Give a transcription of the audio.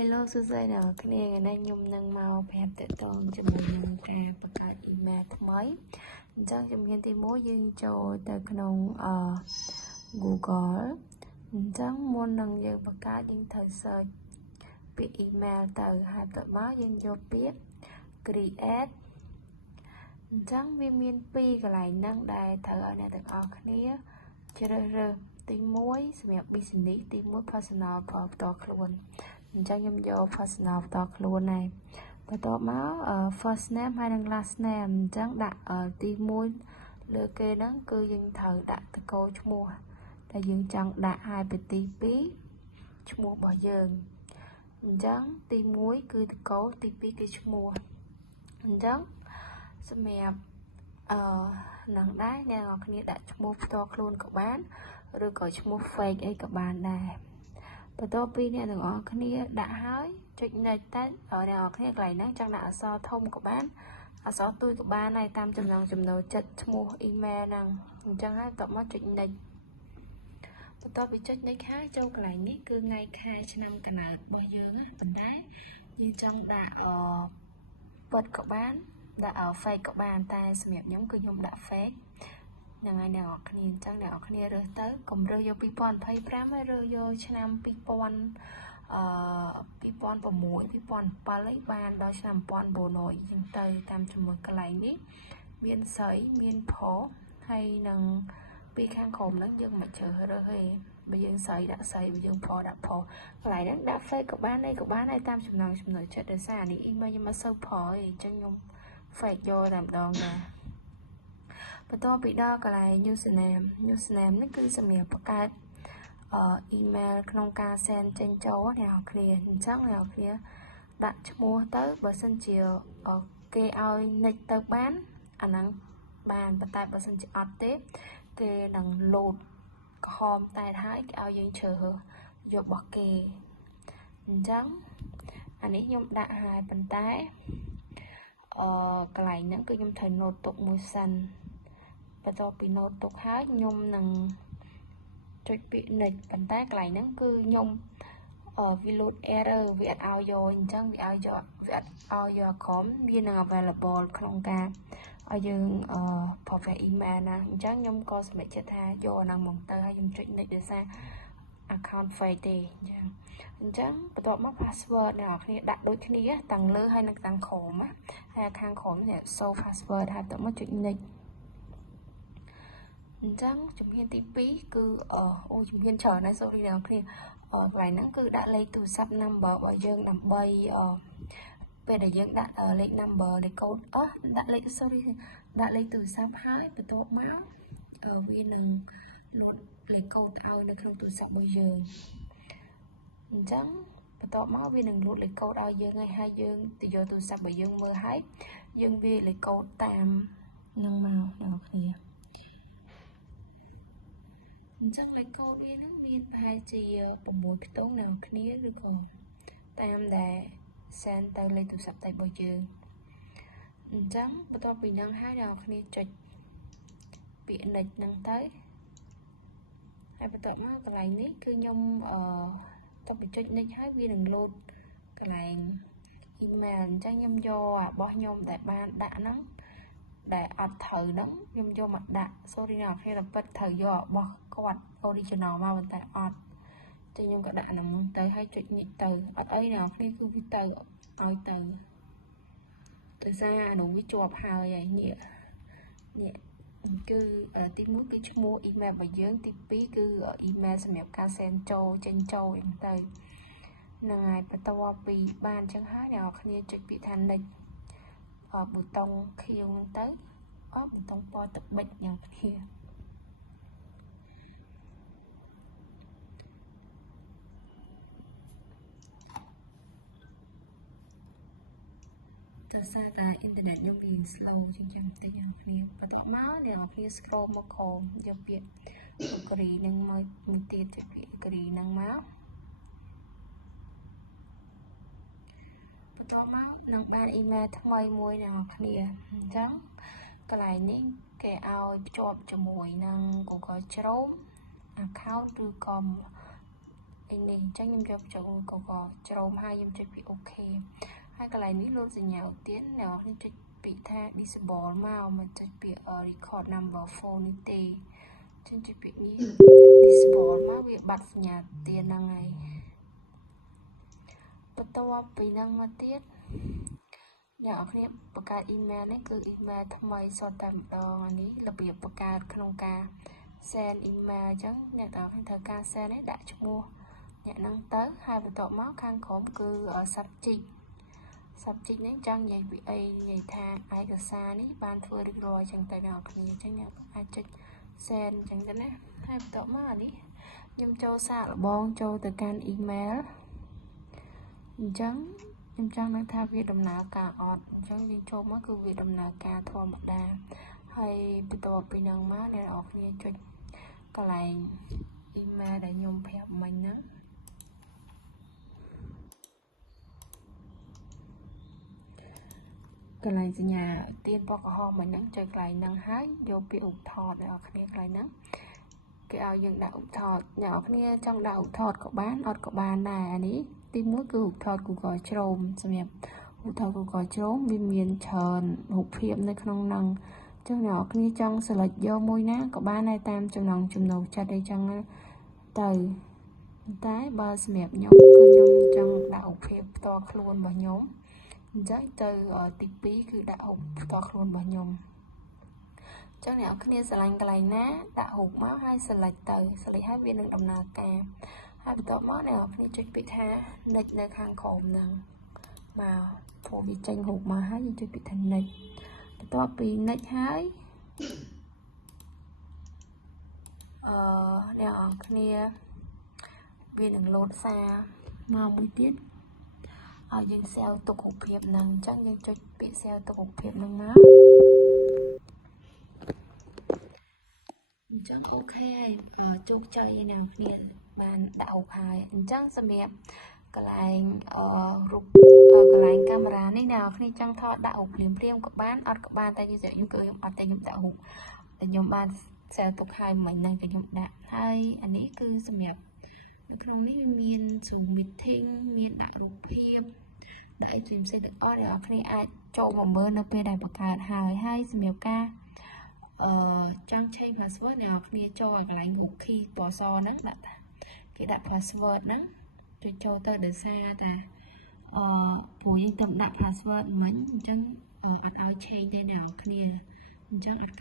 Hello សួស្តីអ្នកនរគ្នាថ្ងៃនេះខ្ញុំនឹងមកប្រាប់តកតងជាមួយនឹងការបង្កើត email ថ្មីអញ្ចឹងជំហានទី1យើងចូលទៅក្នុងGoogle អញ្ចឹងមុននឹងយើងបង្កើតយើងត្រូវ search ពាក្យ email ទៅហើយបន្ទាប់មកយើងយកពាក្យ create អញ្ចឹងវាមាន2កន្លែងហ្នឹងដែលត្រូវឲ្យអ្នកទាំងអស់គ្នាជ្រើសរើសទី1សម្រាប់ business ទី1 personal ផ្ទាល់ខ្លួនអញ្ចឹងខ្ញុំយក personal ផ្ទាល់ខ្លួនហើយបន្ទាប់មក first name ហើយនិង last name អញ្ចឹងដាក់ទី1លើគេហ្នឹងគឺយើងត្រូវដាក់តកូលឈ្មោះដែលយើងចង់ដាក់ហើយទី2ឈ្មោះរបស់យើងអញ្ចឹងទី1គឺតកូលទី2គឺឈ្មោះអញ្ចឹងសម្រាប់នឹងដែរអ្នកនរគ្នាដាក់ឈ្មោះផ្ទាល់ខ្លួនក៏បានឬក៏ឈ្មោះ fake អីក៏បានដែរបន្ទាប់ពីអ្នកទាំងអស់គ្នាដាក់ហើយចុច next ទៅអ្នកទាំងអស់គ្នាកន្លែងហ្នឹងចង់ដាក់អក្សរធំក៏បានអក្សរទូចក៏បានហើយតាមចំណង់ចំណូលចិត្តឈ្មោះ email ហ្នឹងអញ្ចឹងហើយបន្ទាប់មកចុច next បន្ទាប់ពីចុច next ហើយចូលកន្លែងនេះគឺថ្ងៃខែឆ្នាំកំណើតរបស់យើងណាប៉ុន្តែយើងចង់ដាក់ពិតក៏បានដាក់ fake ក៏បានតែសម្រាប់ខ្ញុំគឺខ្ញុំដាក់ fake ហ្នឹងហើយអ្នកនរគ្នាអញ្ចឹងអ្នកនរគ្នារើសទៅកុំរើសយក2025ហើយរើសយកឆ្នាំ2000 2006 2007អីបានដល់ឆ្នាំ1900អីចឹងទៅតាមជាមួយកន្លែងនេះមានស្រីមានប្រុសហើយនឹងពីខាងក្រោមហ្នឹងយើងមិនជ្រើសរើសទេបើយើងស្រីដាក់ស្រីបើយើងប្រុសដាក់ប្រុសកន្លែងហ្នឹងដាក់ fake ក៏បានអីក៏បានហើយតាមចំណង់ចំណូលចិត្តដោយសារនេះ email ខ្ញុំមិនសូវប្រុសទេអញ្ចឹងខ្ញុំ fake យកតែម្ដងណាបន្ទាប់ពីដល់កន្លែង username នេះគឺសម្រាប់បង្កើតemail ក្នុងការ send ចេញចូលអ្នកនរគ្នាអញ្ចឹងអ្នកនរគ្នាដាក់ឈ្មោះទៅបើសិនជាគេឲ្យ nick ទៅបានអាហ្នឹងបានតែបើសិនជាអត់ទេគេនឹង load ក្រហមតែហើយគេឲ្យយើងជ្រើសរើសយករបស់គេអញ្ចឹងអានេះខ្ញុំដាក់ហើយប៉ុន្តែកន្លែងហ្នឹងគឺខ្ញុំត្រូវ note ទុកមួយសិនបន្ទាប់ពី note ទុកហើយខ្ញុំនឹងចុចពាក្យ next ប៉ុន្តែកន្លែងហ្នឹងគឺខ្ញុំវា load error វាអត់ឲ្យយកអញ្ចឹងវាអត់ឲ្យយកក្រុមវានឹង available ក្នុងការឲ្យយើងprivate email ណាអញ្ចឹងខ្ញុំក៏សម្រេចចិត្តថាយកអាហ្នឹងមកទៅហើយខ្ញុំចុច next ដោយសារ account fake ទេអញ្ចឹងបន្ទាប់មក password អ្នកនរគ្នាដាក់ដូចគ្នាទាំងលើហើយនិងទាំងក្រោមណាហើយខាងក្រោមនេះ show password ហើយបន្ទាប់មកចុច next អញ្ចឹងជំហានទី2គឺជំហានច្រើនណាស់ sorry អ្នកនរគ្នាកន្លែងហ្នឹងគឺដាក់លេខទូរស័ព្ទ number របស់យើងដើម្បីពេលដែលយើងដាក់លេខ number លេខកូដដាក់លេខ sorry ដាក់លេខទូរស័ព្ទហើយបន្ទាប់មកវានឹងលេខកូដឲ្យនៅក្នុងទូរស័ព្ទរបស់យើងអញ្ចឹងបន្ទាប់មកវានឹងលូតលេខកូដឲ្យយើងហើយយើងទៅយកទូរស័ព្ទរបស់យើងមើលហើយយើងវាលេខកូដតាមនឹងមកអ្នកគ្នាអញ្ចឹងលេខកូដវាហ្នឹងមានប្រហែលជា6ខ្ទង់អ្នកគ្នាឬក៏តាមដែល send ទៅលេខទូរស័ព្ទដៃរបស់យើងអញ្ចឹងបន្ទាប់ពីហ្នឹងហើយអ្នកគ្នាចុចពាក្យ next ហ្នឹងទៅហើយបន្ទាប់មកកន្លែងនេះគឺខ្ញុំតបចុច next ហើយវានឹង load កន្លែង email អញ្ចឹងខ្ញុំយករបស់ខ្ញុំដែលបានដាក់ហ្នឹងដែលអត់ត្រូវហ្នឹងខ្ញុំយកមកដាក់ sorry អ្នកគ្នាតែពិតត្រូវយករបស់គាត់ original មកប៉ុន្តែអត់ចឹងខ្ញុំក៏ដាក់ហ្នឹងទៅហើយចុចញិចទៅអត់អីអ្នកគ្នាគឺវាទៅឲ្យទៅដោយសារអានោះវាជាប់ហើយនេះគឺទី1គឺឈ្មោះ email របស់យើងទី2គឺ email សម្រាប់ការ send ចូលចេញចូលអីទៅហ្នឹងហើយបន្ទាប់ពីបានចឹងហើយអ្នកគ្នាចុចពាក្យថា next ប៊ូតុងខៀវទៅប៊ូតុងពណ៌ទឹកប៊ិចអ្នកគ្នាដោយសារតែអ៊ីនធឺណិតខ្ញុំវា slow ជាងបន្តិចអ្នកគ្នាបន្ទាប់មកអ្នកគ្នា scroll មកក្រោមយកពាក្យ agree នឹងមួយទៀតចុចពាក្យ agree នឹងមកបន្ទាប់មកនឹងបាន email ថ្មីមួយអ្នកគ្នាអញ្ចឹងកន្លែងនេះគេឲ្យភ្ជាប់ជាមួយនឹង Google Chrome account ឬក៏ anh này chắc nhầm cho chỗ có trộm hai nhầm chơi bị ok hai cái này ní luôn gì nhào tiến nào nên chơi bị tha disable mau mà chơi bị record number phone ní tê chân chơi bị ní disable mau việc bật nhà tiền năng này bắt đầu bị năng mà tiết nhỏ khiประกาศ email នេះគឺ email ថ្មីសតតែម្ដងអានេះរបៀបបង្កើតក្នុងការ send email អញ្ចឹងអ្នកទាំងអស់ត្រូវការ send នេះដាក់ឈ្មោះអ្នកហ្នឹងទៅហើយបន្ទាប់មកខាងក្រោមគឺ subject នេះចង់និយាយពីអីនិយាយថាឯកសារនេះបានធ្វើរៀបរយអញ្ចឹងទៅអ្នកគ្នាអញ្ចឹងអ្នកអាចចុច send អញ្ចឹងទៅណាហើយបន្ទាប់មកអានេះខ្ញុំចូលសាកល្បងចូលទៅកាន់ email អញ្ចឹងខ្ញុំចង់ដឹងថាវាដំណើរការអត់អញ្ចឹងយើងចូលមកគឺវាដំណើរការធម្មតាហើយបន្ទាប់ពីហ្នឹងមកអ្នកនរគ្នាចុចកន្លែង email ដែលខ្ញុំប្រាប់មិញហ្នឹងកន្លែងសញ្ញាទៀនពណ៌ក្រហមមិញហ្នឹងចុចកន្លែងហ្នឹងហើយយកពាក្យឧបថតអ្នកនរគ្នាកន្លែងហ្នឹងគេឲ្យយើងដាក់ឧបថតអ្នកនរគ្នាចង់ដាក់ឧបថតក៏បានអត់ក៏បានដែរអានេះទី1គឺឧបថត Google Chrome សម្រាប់ឧបថត Google Chrome វាមានច្រើនរូបភាពនៅក្នុងហ្នឹងអញ្ចឹងអ្នកនរគ្នាចង់ select យកមួយណាក៏បានដែរតាមចំណង់ចំណូលចិត្តអីចឹងទៅតែបើសម្រាប់ខ្ញុំគឺខ្ញុំចង់ដាក់រូបភាពផ្ទាល់ខ្លួនរបស់ខ្ញុំអញ្ចឹងទៅទី2គឺដាក់រូបផ្ទាល់ខ្លួនរបស់ខ្ញុំចឹងអ្នកនរគ្នាស្រឡាញ់កន្លែងណាដាក់រូបមកហើយ select ទៅ select ហើយវានឹងដំណើរការហើយបន្ទាប់មកអ្នកនរគ្នាចុចពាក្យថា next នៅខាងក្រោមហ្នឹងមកព្រោះវាចេញរូបមកហើយយើងចុចពាក្យថា next បន្ទាប់ពី next ហើយអ្នកនរគ្នាវានឹងលោតសារមកមួយទៀតឲ្យយើង save ទុករូបភាពហ្នឹងអញ្ចឹងយើងចុចពាក្យ save ទុករូបភាពហ្នឹងមកអញ្ចឹងអូខេហើយជោគជ័យអ្នកនរគ្នាបានដាក់រូបហើយអញ្ចឹងសម្រាប់កន្លែងរូបកន្លែងកាមេរ៉ានេះអ្នកនរគ្នាចង់ថតដាក់រូបភ្លាមក៏បានអត់ក៏បានតែខ្ញុំគឺខ្ញុំអត់តែខ្ញុំដាក់រូបតែខ្ញុំបាន save ទុកហើយមិញហ្នឹងក៏ខ្ញុំដាក់ហើយអានេះគឺសម្រាប់នៅក្នុងនេះវាមាន Zoom meeting មានដាក់រូបភាពដាក់អីផ្សេងៗទាំងអស់អ្នកនរគ្នាអាចចូលមកមើលនៅពេលដែលបង្កើតហើយសម្រាប់ការចង់ change password អ្នកនរគ្នាចូលឲ្យកន្លែងមុខ key ពណ៌សហ្នឹងដាក់គេដាក់ password ហ្នឹងចូលទៅដោយសារតែព្រោះយើងទៅដាក់ password មិញអញ្ចឹងអត់ឲ្យ change ទេអ្នកនរគ្នាអញ្ចឹង